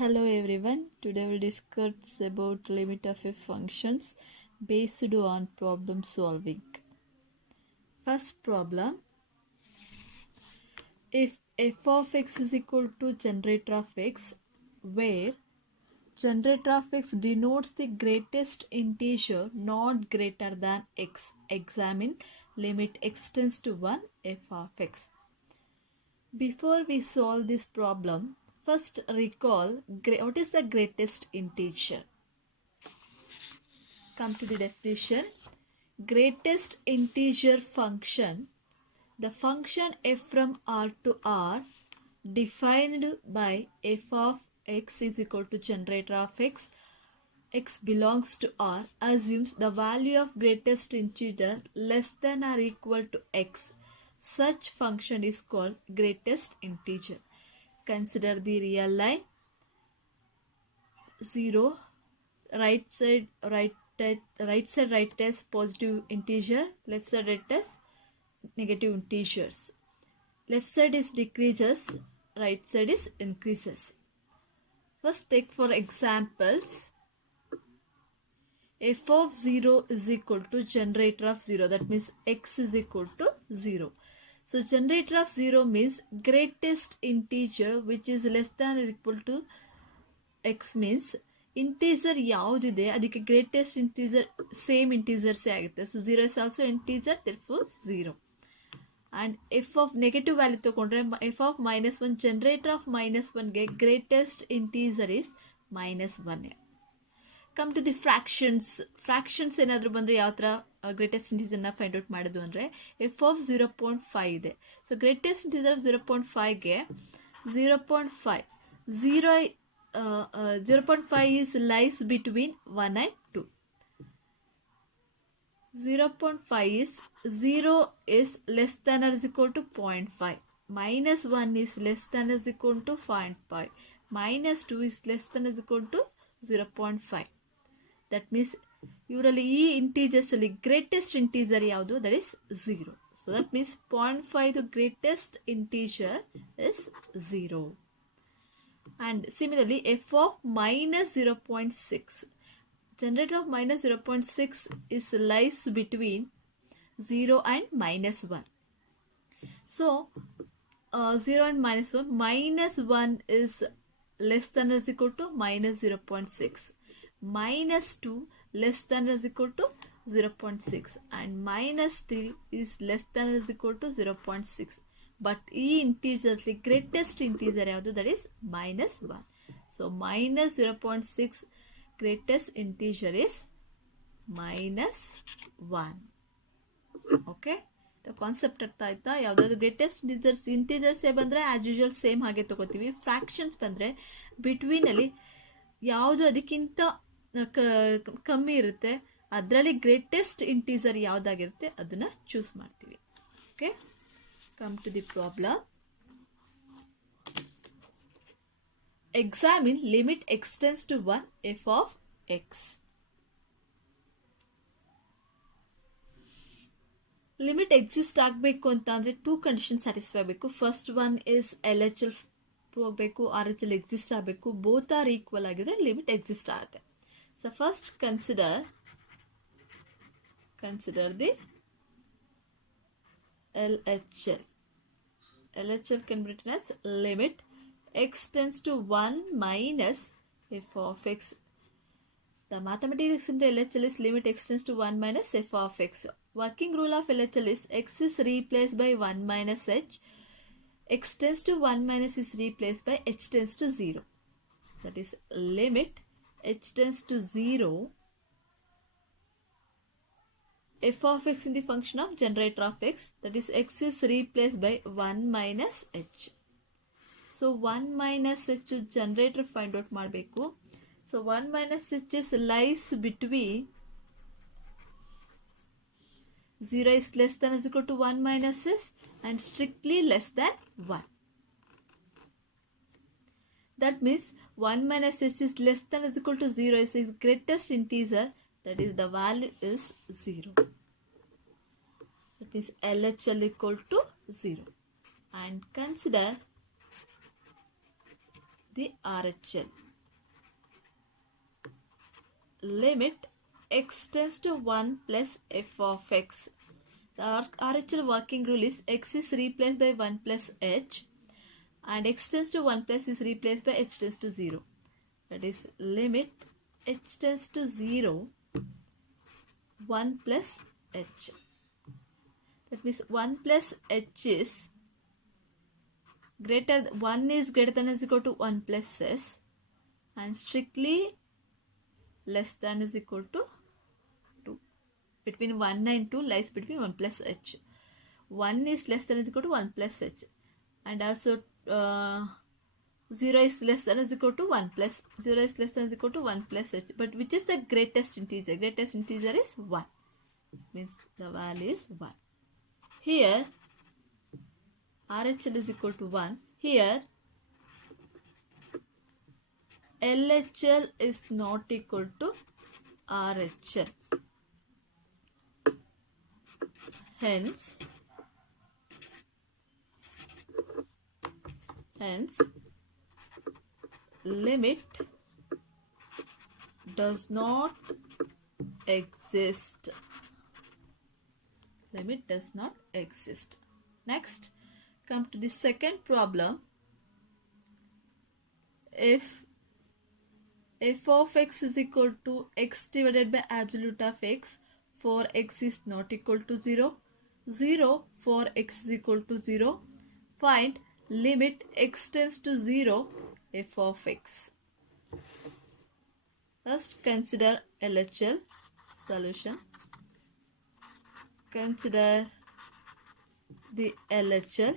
Hello everyone, today we'll discuss about limit of f functions based on problem solving. First problem, if f of x is equal to generator of x, where generator of x denotes the greatest integer not greater than x, examine limit x tends to 1 f of x. Before we solve this problem, first recall what is the greatest integer. Come to the definition. Greatest integer function, the function f from R to R defined by f of x is equal to generator of x belongs to R, assumes the value of greatest integer less than or equal to x. Such function is called greatest integer. Consider the real line. 0, right side right as positive integer, left side right as negative integers. Left side is decreases, right side is increases. First take for examples. F of 0 is equal to generator of 0, that means x is equal to 0. So generator of 0 means greatest integer which is less than or equal to x means integer ಯಾವುದಿದೆ ಅದಕ್ಕೆ greatest integer same integers ಆಗುತ್ತೆ. So 0 is also integer, therefore 0. And f of negative value ತಗೊಂಡ್ರೆ f of -1, generator of -1 ಗೆ greatest integer is -1. Come to the fractions ಏನಾದರೂ ಬಂದರೆ ಯಾವ ಥರ greatest ಇಂಟೀಜರ್ನ find out ಮಾಡೋದು ಅಂದರೆ f of 0.5 ಇದೆ. ಸೊ ಗ್ರೇಟೆಸ್ಟ್ ಇಂಟೀಜರ್ ಆಫ್ 0.5ಗೆ 0.5 0.5 is lies between 1 and 2. 0.5 is 0 is less than or is equal to 0.5. -1 is less than or is equal to 0.5. -2 is less than or is equal to 0.5. That means ಇವರಲ್ಲಿ ಈ integers ಅಲ್ಲಿ greatest integer ಯಾವುದು, that is 0. So that means 0.5 the greatest integer is 0. And similarly f of -0.6, generator of -0.6 is lies between 0 and -1. So 0 and -1, -1 is less than or is equal to -0.6, -2 less than or is equal to 0.6, and -3 is less than or is equal to 0.6. But ಈ integers greatest integer ಯಾವುದು, that is -1. So -0.6 greatest integer is -1. Okay, concept ಅರ್ಥ ಆಯ್ತಾ? ಯಾವುದಾದ್ರು greatest ಇಂಟೀಜರ್ಸೇ ಬಂದರೆ as usual same ಹಾಗೆ ತಗೋತೀವಿ. Fractions ಬಂದರೆ ಬಿಟ್ವೀನಲ್ಲಿ ಯಾವುದು ಅದಕ್ಕಿಂತ ಕಮ್ಮಿ ಇರುತ್ತೆ ಅದರಲ್ಲಿ ಗ್ರೇಟೆಸ್ಟ್ ಇಂಟೀಜರ್ ಯಾವುದಾಗಿರುತ್ತೆ ಅದನ್ನು ಚೂಸ್ ಮಾಡ್ತೀವಿ. Okay, come to the problem. Examine limit x tends to 1 f of x. Limit exist ಆಗಬೇಕು ಅಂತ ಅಂದರೆ 2 ಕಂಡೀಷನ್ ಸ್ಯಾಟಿಸ್ಫೈ ಆಗಬೇಕು. ಫಸ್ಟ್ ಒನ್ ಇಸ್ LHL ಹೋಗಬೇಕು, RHL ಎಕ್ಸಿಸ್ಟ್ ಆಗಬೇಕು. ಬೋತ್ ಆರ್ ಈಕ್ವಲ್ ಆಗಿದ್ರೆ ಲಿಮಿಟ್ ಎಕ್ಸಿಸ್ಟ್ ಆಗುತ್ತೆ. So first consider the LHL. LHL can be written as limit x tends to 1 minus f of x. The mathematics in the LHL is limit x tends to 1 minus f of x. Working rule of LHL is x is replaced by 1 minus h. X tends to 1 minus is replaced by h tends to 0. That is limit h tends to 0 f of x in the function of generator of x, that is x is replaced by 1 minus h. So 1 minus h generator find out ಮಾಡಬೇಕು. So 1 minus h is lies between 0 is less than or is equal to 1 minus h and strictly less than 1. That means 1 minus h is less than or is equal to 0 is its greatest integer, that is the value is 0. That means LHL equal to 0. And consider the RHL. limit x tends to 1 plus f of x. The RHL working rule is x is replaced by 1 plus h and x tends to 1 plus is replaced by h tends to 0. That is limit h tends to 0 1 plus h. That means 1 plus h is greater 1 is greater than or equal to 1 plus s and strictly less than is equal to 2. Between 1 and 2 lies between 1 plus h. 1 is less than or equal to 1 plus h and also 0 is less than or equal to 1 plus 0 is less than or equal to 1 plus h. But which is the greatest integer? Greatest integer is 1. Means the value is 1. Here RHL is equal to 1. Here LHL is not equal to RHL. Hence limit does not exist. Limit does not exist. Next, come to the second problem. If f of x is equal to x divided by absolute of x for x is not equal to 0, 0 for x is equal to 0, find limit x tends to 0 f of x. First consider LHL solution. Consider the LHL.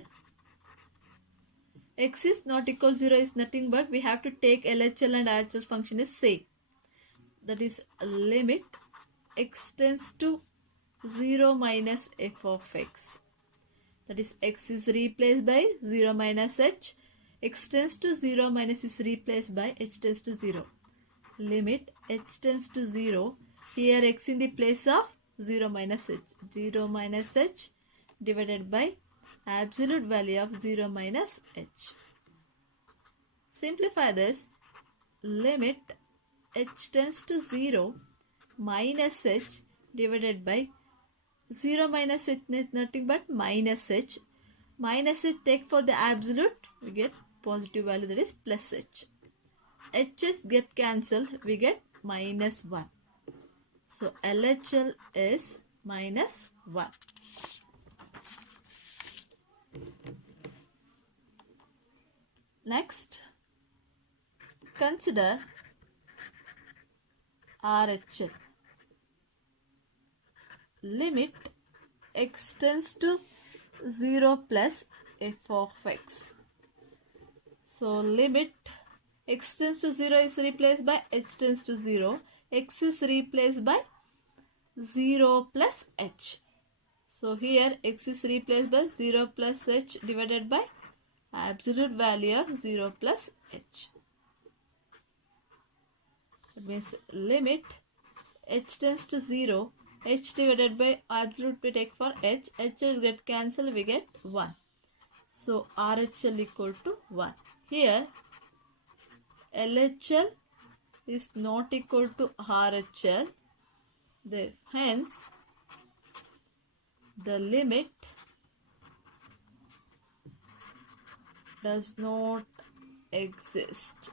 X is not equal to 0 is nothing but we have to take LHL and RHL function is same. That is limit x tends to 0 minus f of x. That is x is replaced by 0 minus h. X tends to 0 minus is replaced by h tends to 0. Limit h tends to 0. Here x in the place of 0 minus h. 0 minus h divided by absolute value of 0 minus h. Simplify this. Limit h tends to 0 minus h divided by 0 minus h is nothing but minus h. Minus h take for the absolute, we get positive value, that is plus h. H's get cancelled, we get minus 1. So LHL is minus 1. Next, consider RHL. Limit x tends to 0 plus f of x. So limit x tends to 0 is replaced by h tends to 0. X is replaced by 0 plus h. So here x is replaced by 0 plus h divided by absolute value of 0 plus h. That means limit h tends to 0, h divided by absolute we take for h will get cancelled, we get 1. So RHL equal to 1. Here LHL is not equal to RHL. Hence the limit does not exist.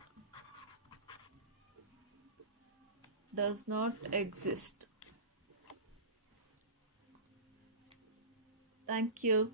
Does not exist. Thank you.